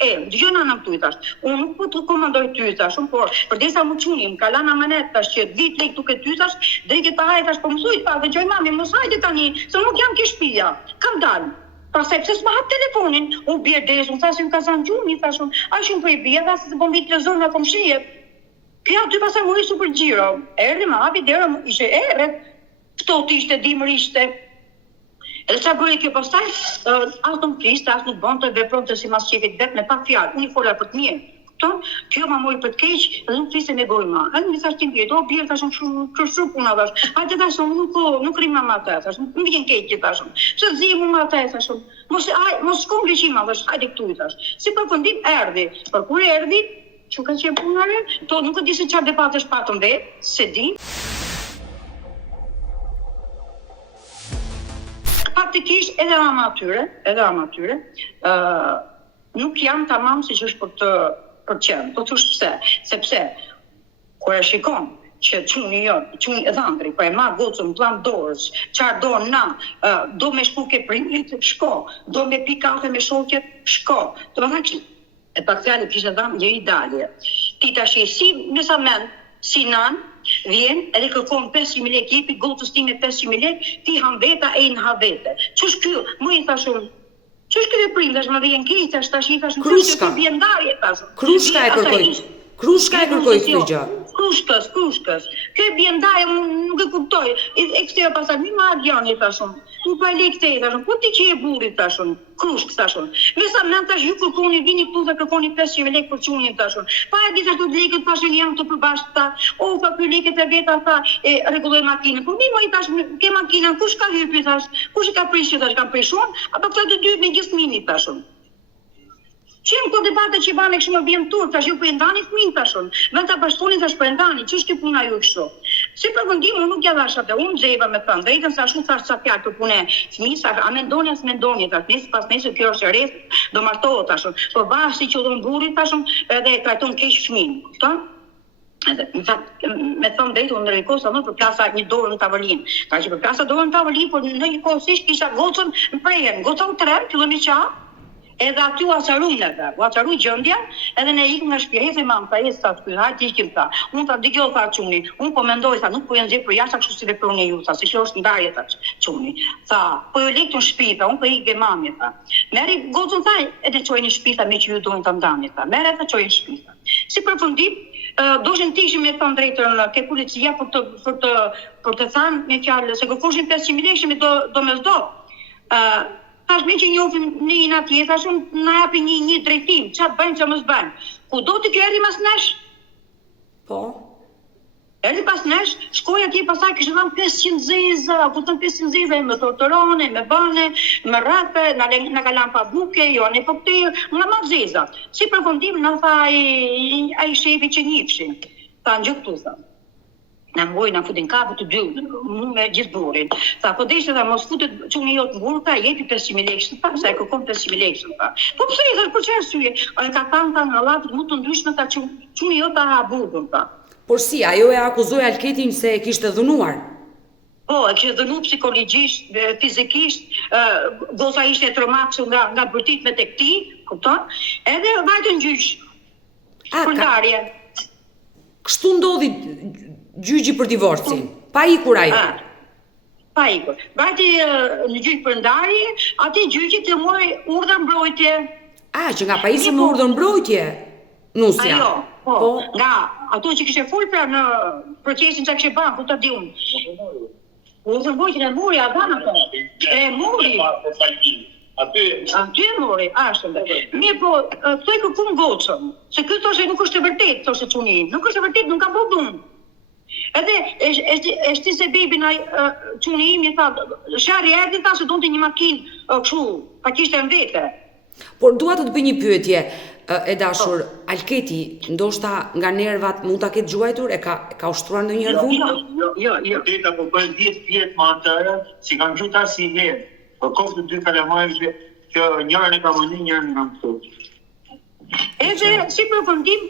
dëgjoj nana këtu i thash. Unë nuk po të komandoj ty thash, por përdesa më çunim, ka lana manet tash që vit lek duke ty thash, drejtë para i thash, po mësoj të pa, dëgjoj mami, mos hajde tani, se nuk jam ke shtëpia. Kam dalë. Pastaj pse s'ma hap telefonin? Unë bie des, unë thashë më ka zënë gjumi, thashë, ai shumë po i bie, thashë se po mbi televizor nga komshije. Kjo aty pastaj më isu për xhiro. Erdhi më hapi derën, ishte errët. Ftohtë ishte, dimër ishte. Edhe çfarë bëri kjo pastaj? As nuk fliste, as nuk bënte, vepronte si mas shefit vet me pa fjalë. Unë i fola për të mirë. Kupton? Kjo ma mori për të keq, dhe nuk fliste me gojë më. Edhe më thash ti bie, do bie tash shumë puna tash. Hajde tash nuk rrim më atë tash. Nuk vjen keq tash. Pse zgjidhim më atë tash? Mos shkon Greqi më tash, hajde këtu tash. Si përfundim erdhi. Por kur erdhi, çu ka qenë punare, to nuk e di se çfarë debatesh patëm vet, se di. Faktikisht edhe amatyre, nuk jam tamam si që është për qenë. Po thosh pse? Sepse kur e shikon që çuni e dhëndri, po e marr gocën plan dorës, çfarë do na, do me shku ke prindrit, shko, do me pi kafe me shokjet, shko. Do të thonë e pak fjalë kishte dhënë një ideale. Ti tash si mesamen, si nan, vjen edhe kërkon 500.000 lekë, jepi gocës time 500.000 lekë, ti han veta e i në ha vete. Ç'është ky? Më i thashun. Ç'është ky veprim? Tash më vjen keq, tash i thashun. Krushka. Bie ndarje tash. Krushka e kërkoi. Krushka e kërkoi këtë gjë. Krushkës. Kjo bie ndarje, nuk e kuptoj. E kthea pastaj më Adriani thashun. Ku pa lekë thashun. Po ti që e burri thashun. Krushk thashun. Me sa më tash ju kërkoni vini këtu dhe kërkoni 500.000 lekë për çunin thashun. Pa e di se këto lekët thashun janë të përbashkëta. Pa ky lekët e veta tha e rregulloj makinën. Po mi më i thash ke makinën, kush ka hyrë thash? Kush e ka prishë thash, kanë prishun? Apo këta të dy me gjysmini thashun. Qenë këto debate që banë kështu më vjen turp, tash ju po e ndani fëmin tashun. Vend ta bashkoni tash po e ndani, ç'është kjo puna ju kështu? Si përfundim unë nuk ja dhash atë, unë xheva me thënë, drejtën sa ashtu thash çfarë fjalë për punë. Fëmijë sa a mendoni as mendoni tash, nesër pas nesër kjo është rreth, do martohet tashun. Po vashi që udhën burri tashun, edhe e trajton keq fëmin, kupton? Në fakt, me thëmë drejtë, unë rikos të për plasa një dorë në tavolinë. Ka që për plasa dorë në tavolinë, por në një kohësisht kisha gocën në prejen, gocën 3, fillon i qa, edhe aty u acaru gjëndja, edhe ne ikëm nga shpjehet e mamë, ta jesë ta të kujnë, hajtë ikim ta. Unë ta digjo, tha quni, unë po mendoj, tha, nuk po jenë gjithë për jashtë, kështu si veproni ju, tha, se kjo është ndarje, tha quni. Tha, po ju lekë të në shpi, tha, unë po ikë e mami, tha. Meri gocën, tha, edhe qojnë në shpi, tha, me që ju dojnë të ndani, tha. Mere, tha, qojnë në shpi, tha. Si përfundim, doshin të ishim me thonë drejtën ke policia për të thënë me fjalë se kërkoshin 500.000 lekë do me zdo. Tash me që njofim në një atje, thashun na japi një drejtim, çfarë bëjmë, çfarë mos bëjmë. Kudo të kjo erdhi mas nesh? Po. Erdhi pas nesh, shkoj atje pastaj kishte dhënë 500 zeza, ku të 500 zeza me torturone, me bane, me rrapë, na kalan pa buke, jo në koktejl, nga ma zeza. Si përfundim na tha ai shefi që njifshin. Tha ngjëktu tha. Na mboj, na futin kapë të dy, me gjithë burin. Tha, po deshte, tha, mos futet quni jotë në burë, tha, jepi 500.000 lekë, tha, sa e kërkon 500.000 lekë, tha. Po pëse i tha, për që arsye? A e ka thanë, tha, nga latë, mu të ndryshme, tha, quni jotë ta ha burën, tha. Por si, ajo e akuzoi Alketin se e kishte dhunuar? Po, e kishte dhënu psikologjisht, fizikisht, goza ishte traumatsu nga bërtit me tek ti, kupton? Edhe vajtë në gjyq, për ndarje. Kështu ndodhi gjyqi për divorcin, pa ikur ajo. Pa ikur. Vajti në gjyq për ndarje, ati gjyqi të mori urdhër mbrojtje. Që nga pa isi më urdhër mbrojtje, nusja. Ajo, po, nga ato që kishe full pra në procesin që kishe banë, ku të di unë. Urdhër mbrojtje e mori, a dhanë ato. E mori. Aty e mori, ashtë. Mirë po, këto i kërkum gocën, se këtë thoshe nuk është e vërtet, thoshe quni, nuk është e vërtet, nuk ka bodun. Edhe, eshti se bebin quni im, një tha, shari erdi ta se donë të një makinë, këshu, pa kishte në vete. Por dua të bëj një pyetje, e dashur, Alketi, ndoshta nga nervat mund ta ketë gjuajtur, e ka ushtruar ndonjëherë dhunë? Jo. Teta po bën 10 vjet më atëra, si kanë gjuta si herë. Për kohë të dy kalamarëve, që njërën e ka mëni, njërën nga më thotë. Edhe si përfundim,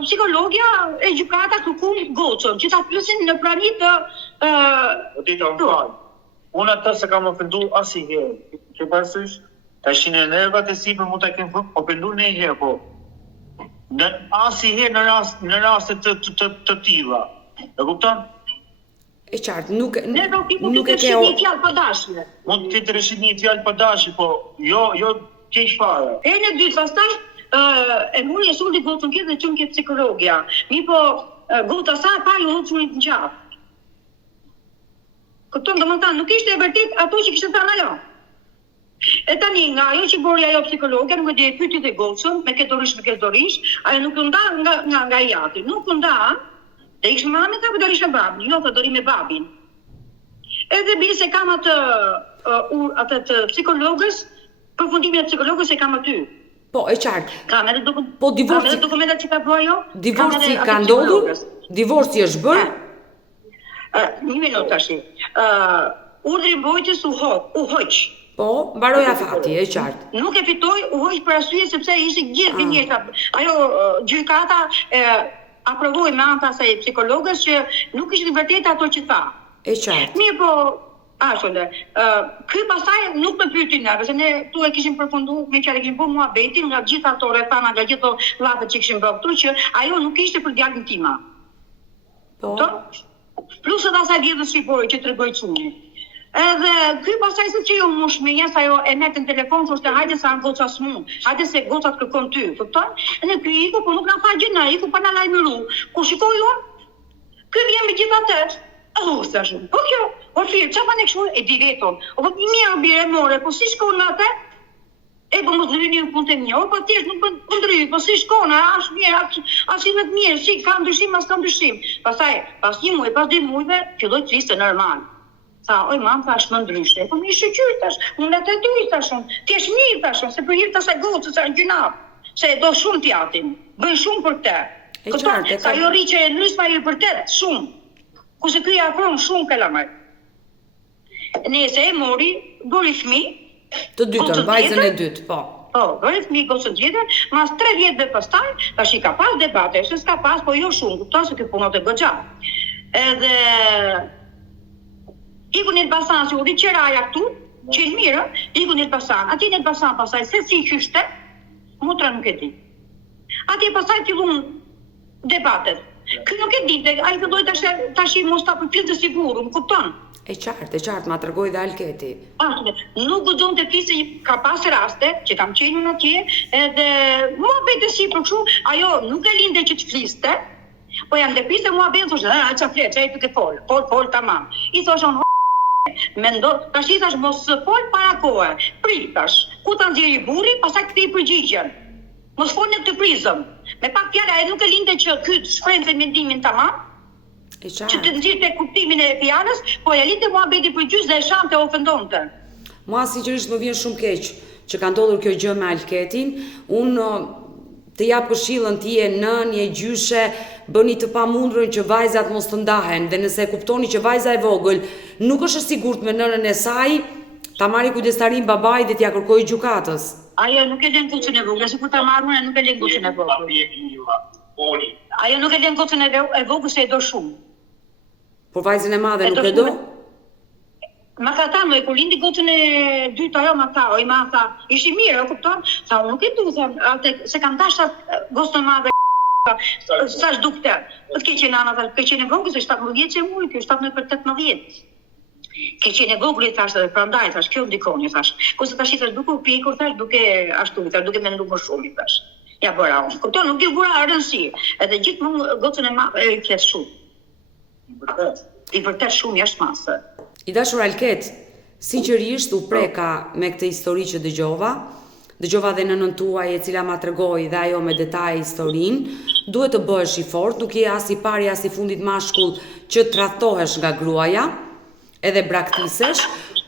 psikologja e gjykata kërkum gocën, që ta pyesin në prani të... Teta më falë, unë atë se kam ofendu asnjëherë, që parasysh, tashin e nervat e sipër mund ta kem po pendu në një herë, po. Asnjëherë në raste të tilla. E kupton? E qartë, nuk e ke një fjalë pa dashje. Mund të të rëshit një fjalë pa dashje, po jo keq fare. E në dytë, pastaj, e muri e sulli gotën këtë dhe qënë këtë psikologja. Mi po, gota sa pa ju hëtë qënit në qafë. Këton dhe më tanë, nuk ishte e vërtit ato që kishte thënë ajo. E tani, nga ajo që bori ajo psikologja, nuk e dhe e pyti dhe gotën, me këtë dorish, ajo nuk nda nga jati. Nuk nda, dhe ishë mami, ta për dorish me babin, jo, të dori me babin. Edhe bili se kam atë të psikologës, përfundimin e psikologës e kam aty. Po, e qartë. Kam edhe dokumentat që ka bëjo. Divorci ka ndodhur? Divorci është bërë? Një minut tash. Urdhri mbrojtjes u hoq. Po, mbaroja fati, e qartë. Nuk e fitoi, u hoq për arsye sepse ishte gjithë vinjeta. Ajo gjykata aprovoi me anë të asaj psikologës që nuk ishte vërtet ato që tha. E qartë. Mirë po, ashtë, ky pastaj nuk më pyeti nga, se ne tu e kishim përfundu, me që e kishim bërë muhabetin nga gjitha ato rrethana, nga gjitha llafet që kishim bërë këtu, që ajo nuk ishte për djalin tima. Po. Plus edhe asaj vjetës shqipore që tregoi çuni. Edhe ky pastaj se që jo mush me jes ajo e merrte në telefon, thoshte hajde sa goca s'mund, hajde se gocat kërkon ty, kupton? Edhe ky iku, po nuk na tha gjë, na iku pa na lajmëru. Ku shikoj unë? Ky vjen me gjithatë. Thash, po kjo, o firë, qa pa ne kështu e di veton? O po mirë bire more, po si shkon në atë? E po mos lëri një punë të një, o po tjesht nuk po ndryj, po si shkon, ashtë mirë, ashtë i mirë, si ka ndryshim, as ka ndryshim. Pastaj, pas një muaj, pas 2 muajve, filloj të triste normal. Tha, oj mam, thash më ndryshte, po mi shëqyr, thash, unë të dy, thashun, t'jesh mirë, thashun, se për hirë të asaj gocë, sa në gjynaf, se do shumë t'jatin, bëjnë shumë për te. Sa jo ri që e nërës pa për te, shumë. Kuse këja afron shumë kalamaj. Nese e mori, dori fmi. Të dytën, vajzën e dytë, po. Po, bëri fëmijë gocën tjetër, mas 3 vjetëve pastaj, tash i ka pas debate, se s'ka pas, po jo shumë, kupton se kjo punote goxha. Edhe iku në Elbasan, si u di qeraja këtu, që në mirë, iku në Elbasan. Atje në Elbasan pasaj, se si qyshte, mutra nuk e di. Atje pasaj fillun debatet. Ky nuk e dinte, ai filloi tash mos ta përpill të sigurt, më kupton? E qartë, ma tregoi dhe Alketi. Nuk guxon të flisë, ka pas raste që kam qenë unë atje, edhe mua bëjtë si për kështu, ajo nuk e linde që të fliste, po janë të piste mua bëjtë, thoshtë, qa flet, që e të ke fol, tamam. I thoshon, tash i thash mos fol para kohë, prit tash, ku ta nxjerri burri, pastaj kthej përgjigjen. Mos fol në të prizëm. Me pak fjala ai nuk e linte që ky shprehte mendimin tamam. Që të nxirrte kuptimin e fjalës, po ja linte muhabeti për gjys dhe e shante ofendonte. Mua sinqerisht më vjen shumë keq që ka ndodhur kjo gjë me Alketin. Unë të jap këshillën ti e nën, je gjyshe, bëni të pamundurën që vajzat mos të ndahen, dhe nëse kuptoni që vajza e vogël nuk është e sigurt me nënën e saj, ta marri kujdestarin babai dhe t'ja kërkojë gjykatës. Ajo nuk e lën gocën e vogël, sikur ta marrën, nuk e lën gocën e vogël. Ajo nuk e lën gocën e vogël se e do shumë. Por vajzën e madhe nuk e do? Ma ka ta, kur lindi gocën e dytë ajo ma ta, oj ma tha, ishi mirë, o kupton? Tha, unë nuk e du, se kam dashur gocën e madhe, sa shdukte. Të keqen nana, ke qenë e vogël, se 17 që muj, kjo 17 për 18. Ke qenë e vogël, thash, dhe prandaj, thash, kjo ndikoni, thash. Kurse tash i thash, duke u pjekur, thash, duke ashtu, thash, duke mendu më shumë, thash. Ja bëra unë. Kupton, nuk i bëra rëndësi. Edhe gjithmonë gocën e madhe i flet shumë. I vërtet shumë jashtë masë. I dashur Alket, sinqerisht u preka me këtë histori që dëgjova dhe nënën tuaj e cila ma tregoi dhe ajo me detaj historinë. Duhet të bëhesh i fortë, nuk je as i pari as i fundit mashkull që tradhtohesh nga gruaja, edhe braktisesh,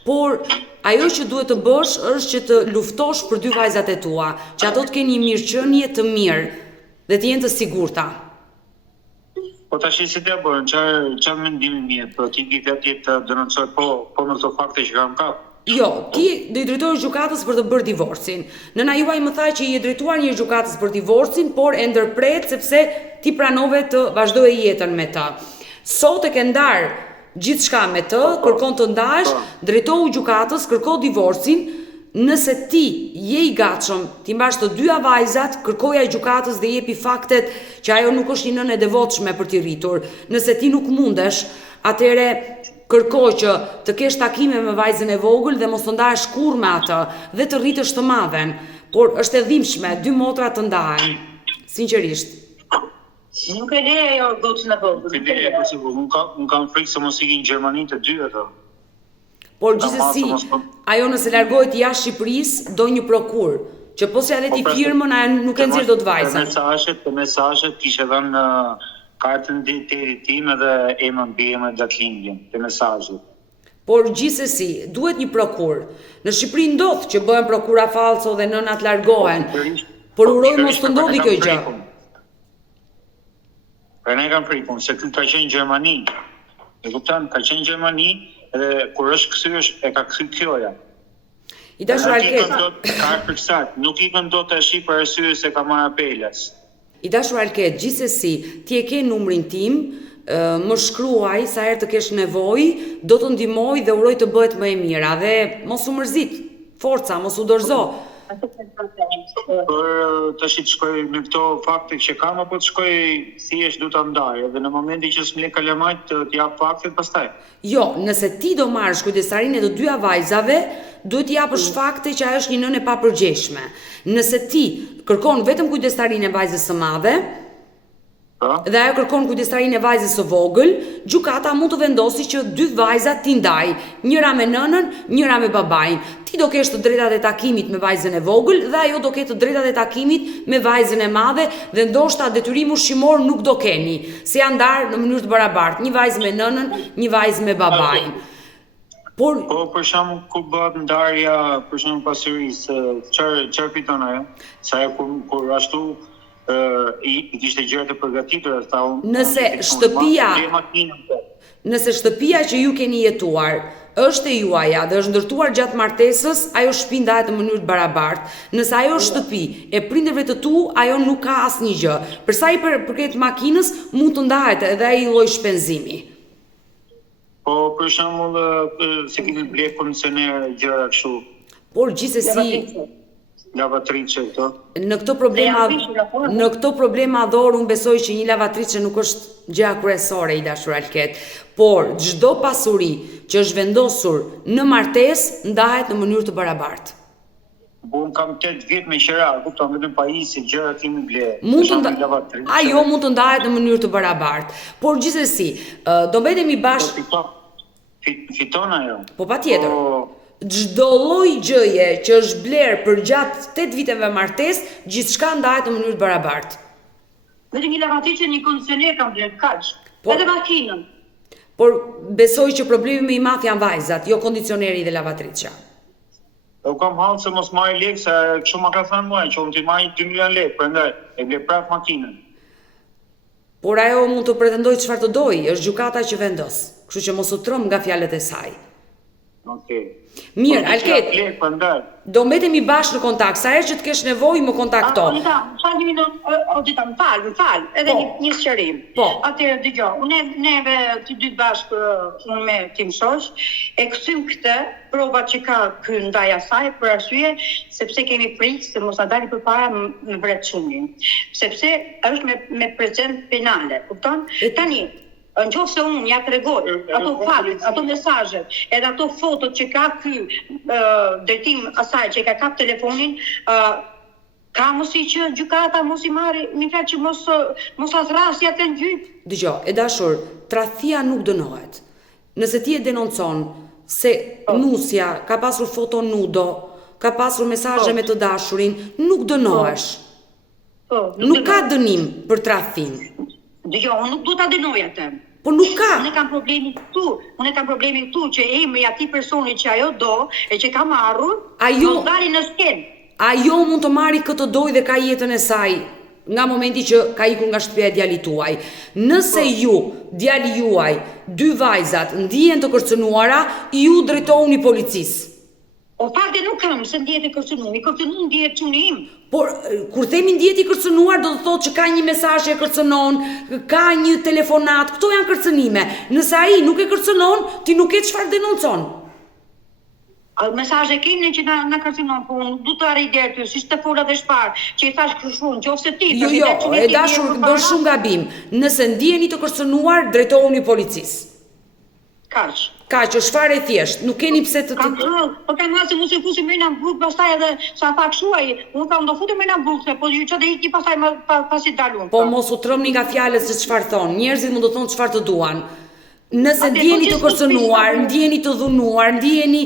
por ajo që duhet të bësh është që të luftosh për 2 vajzat e tua, që ato të kenë një mirëqenie të mirë dhe të jenë të sigurta. Po tash si t'ja bërën, çfarë mendimi mirë, po ti ke gati të denoncoj po me këto fakte që kam kap. Jo, ti do i drejtohesh gjykatës për të bërë divorcin. Nëna juaj më tha që i e drejtuar një gjykatës për divorcin, por e ndërpret sepse ti pranove të vazhdoje jetën me të. Sot e ke ndar gjithçka me të, kërkon të ndash, drejtohu gjykatës, kërko divorcin. Nëse ti je i gatshëm, ti mbash të 2 vajzat, kërkoja gjykatës dhe jepi faktet që ajo nuk është një nënë e devotshme për t'i rritur. Nëse ti nuk mundesh, atëre kërko që të kesh takime me vajzën e vogël dhe mos të ndahesh kurrë me atë dhe të rritësh të madhen. Por është e dhimbshme 2 motra të ndahen. Sinqerisht. Nuk e le ajo gocën e vogël. Unë kam frikë se mos ikin në Gjermani të 2 ato. Por gjithsesi, ajo nëse largohet jashtë Shqipërisë, do një prokur, që po se ti firmën, ajo nuk e nxjerr dot vajzën. Të mesazhet kishe dhënë kartën identitetit tim edhe emrin mbi datlindjen, të mesazhet. Por gjithsesi, duhet një prokur. Në Shqipëri ndodh që bëhen prokura falso dhe nënat largohen. Por uroj mos të ndodhi kjo gjë. Për ne kam frikun, se ky ka qenë në Gjermani. E kupton, ka qenë në Gjermani, edhe kur është kthyer e ka kthy kjoja. I dashur Alket. Ka përksat, nuk i kanë dot tash për arsye se ka marrë apelas. I dashur Alket, gjithsesi, ti e ke numrin tim, më shkruaj sa herë të kesh nevojë, do të ndihmoj dhe uroj të bëhet më e mira dhe mos u mërzit. Forca, mos u dorëzo. Për tash të shkoj me këto fakte që kam apo të shkoj thjesht du ta ndaj, edhe në momentin që s'më le kalamajt të jap faktet pastaj. Jo, nëse ti do marrësh kujdestarinë e të 2 vajzave, duhet t'i japësh fakte që ajo është një nënë e papërgjeshme. Nëse ti kërkon vetëm kujdestarinë e vajzës së madhe, dhe ajo kërkon kujdestarinë e vajzës së vogël, gjykata mund të vendosë që 2 vajzat t'i ndaj, njëra me nënën, njëra me babain. Ti do kesh të drejtat e takimit me vajzën e vogël dhe ajo do ketë të drejtat e takimit me vajzën e madhe dhe ndoshta detyrim ushqimor nuk do keni, se janë ndarë në mënyrë të barabartë, një vajzë me nënën, një vajzë me babain. Po për shembull ku bëhet ndarja për shembull pasurisë, çfarë fiton ajo? Sa ajo kur ashtu i kishte gjërat e përgatitura, nëse shtëpia që ju keni jetuar është e juaja dhe është ndërtuar gjatë martesës, ajo shtëpi ndahet në mënyrë të barabartë. Nëse ajo shtëpi e prindërve të tu, ajo nuk ka asnjë gjë. Për sa i përket makinës, mund të ndahet edhe ai lloj shpenzimi. Po për shembull se kemi bler kondicioner gjëra kështu. Por gjithsesi Lavatrice këto. Në këto probleme madhor unë besoj që një lavatrice nuk është gjëja kryesore, i dashur Alket, por çdo pasuri që është vendosur në martesë ndahet në mënyrë të barabartë. Unë kam 8 vjet me qira, kupton, vetëm pajisje gjëra kemi bler. Ajo mund të ndahet në mënyrë të barabartë, por gjithsesi, do mbetemi bashkë. Fiton ajo. Po patjetër. Çdo lloj gjëje që është bler për gjatë 8 viteve martesë, gjithçka ndahet në mënyrë të barabartë. Vetëm një lavatrice, një kondicioner kam bler, kaq. Edhe makinën. Por besoj që problemi më i madh janë vajzat, jo kondicioneri dhe lavatriçja. U kam hallë se mos marr lekë, se kështu ma ka thënë mua, që unë t'i marr 2 milion lekë, prandaj e ble prap makinën. Por ajo mund të pretendojë çfarë të dojë, është gjykata që vendos. Kështu që mos u trëm nga fjalët e saj. Okej. Mirë, Alket, do mbetemi bashkë në kontakt, sa herë që të kesh nevojë më kontakto. Falë një minutë, më fal, edhe një sqarim. Atëherë dëgjoj, neve të dy bashkë, unë me tim shoq, e kthyem këtë provat që ka ky ndaj asaj për arsye sepse kemi frikë se mos na dalë përpara në vret çunin. Sepse është me prezent penale, kupton? Tani në qoftë se unë ja tregoj ato fakte, ato mesazhet, edhe ato fotot që ka ky drejtim asaj që ka kap telefonin, ka mosi që gjykata mos i marri, një fjalë që mos azrasi atë në gjyq. Dgjoj, e dashur, tradhtia nuk dënohet. Nëse ti e denoncon se nusja ka pasur foto nudo, ka pasur mesazhe me të dashurin, nuk dënohesh. Nuk ka dënim për tradhtin. Dgjoj, unë nuk do ta dënoj atë. Po nuk ka. Unë kam problemin këtu që emri i atij personi që ajo do e që ka marrur, do dalë në skenë. Ajo mund të marrë këtë dojë dhe ka jetën e saj nga momenti që ka ikur nga shtëpia e djalit tuaj. Nëse ju, djali juaj, 2 vajzat ndihen të kërcënuara, ju drejtohuni policisë. O fakte nuk kam se ndihet i kërcënuar ndihet çuni im. Por kur themi ndihet i kërcënuar do të thotë që ka një mesazh që e kërcënon, ka një telefonat, këto janë kërcënime. Nëse ai nuk e kërcënon, ti nuk ke çfarë denoncon. Mesazhe kemi që na kërcënon, po unë du të arrijë deri ty, si Stefora dhe Shpar, që i thash kështu, nëse ti Jo, e dashur, do shumë gabim. Nëse ndiheni të kërcënuar, drejtohuni policisë. Kaq, është fare thjesht, nuk keni pse të Po kam thënë se mos e fusim më në burg, pastaj edhe sa pak shuaj, unë kam do futem më në burg, po ju çdo iki pastaj pasi dalun. Po mos u trëmni nga fjalët se çfarë thon. Njerëzit mund të thonë çfarë të duan. Nëse ndjeni të kërcënuar, ndjeni të dhunuar, ndjeni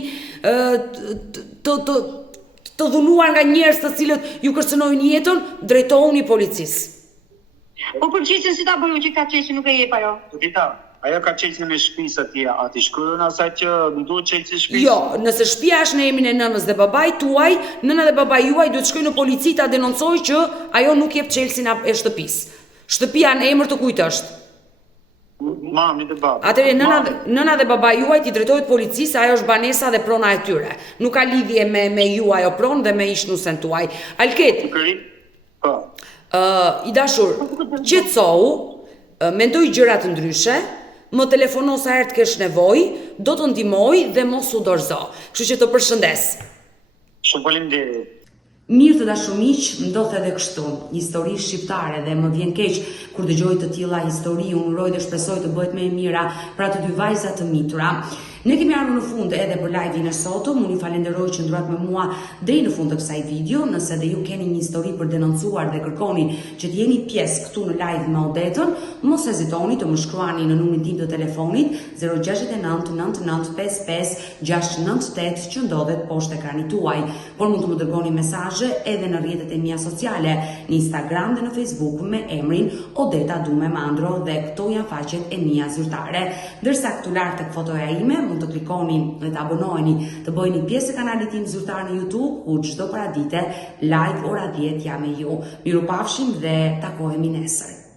të dhunuar nga njerëz të cilët ju kërcënojnë jetën, drejtohuni policisë. Po përgjithësi si ta bëjmë që ka çeshi nuk e jep ajo. Ajo ka qesin e shtëpisë atje, ati shkruan asaj që më duhet qesin shtëpisë? Jo, nëse shtëpia është në emrin e nënës dhe babait tuaj, nëna dhe babai juaj duhet shkojnë në polici ta denoncojë që ajo nuk jep çelsin e shtëpisë. Shtëpia në emër të kujt është? Mami dhe baba. Atëherë nëna dhe babai juaj ti drejtohet policisë, ajo është banesa dhe prona e tyre. Nuk ka lidhje me ju ajo pronë dhe me ishnusen tuaj. Alket. Po. I dashur, qetësohu, mendoj gjëra të ndryshe. Më telefono sa herë të kesh nevojë, do të ndihmoj dhe mos u dorëzo. Kështu që të përshëndes. Shumë faleminderit. Mirë të dashur miq, ndodh edhe kështu, histori shqiptare dhe më vjen keq kur dëgjoj të tilla histori, unë uroj dhe shpresoj të bëhet më e mira për ato 2 vajza të mitura. Ne kemi ardhur në fund edhe për live-in e sotëm, unë ju falenderoj që ndruat me mua deri në fund të kësaj video. Nëse dhe ju keni një histori për denoncuar dhe kërkoni që të jeni pjesë këtu në live me Odetën, mos hezitoni të më shkruani në numrin tim të telefonit 069 99 55 698 që ndodhet poshtë ekranit tuaj. Por mund të më dërgoni mesazhe edhe në rrjetet e mia sociale, në Instagram dhe në Facebook me emrin Odeta Dume Mandro dhe këto janë faqet e mia zyrtare. Ndërsa këtu lart tek fotoja ime mund të klikoni dhe të abonoheni, të bëheni pjesë e kanalit tim zyrtar në YouTube, ku çdo paradite live ora 10 jam me ju. Mirupafshim dhe takohemi nesër.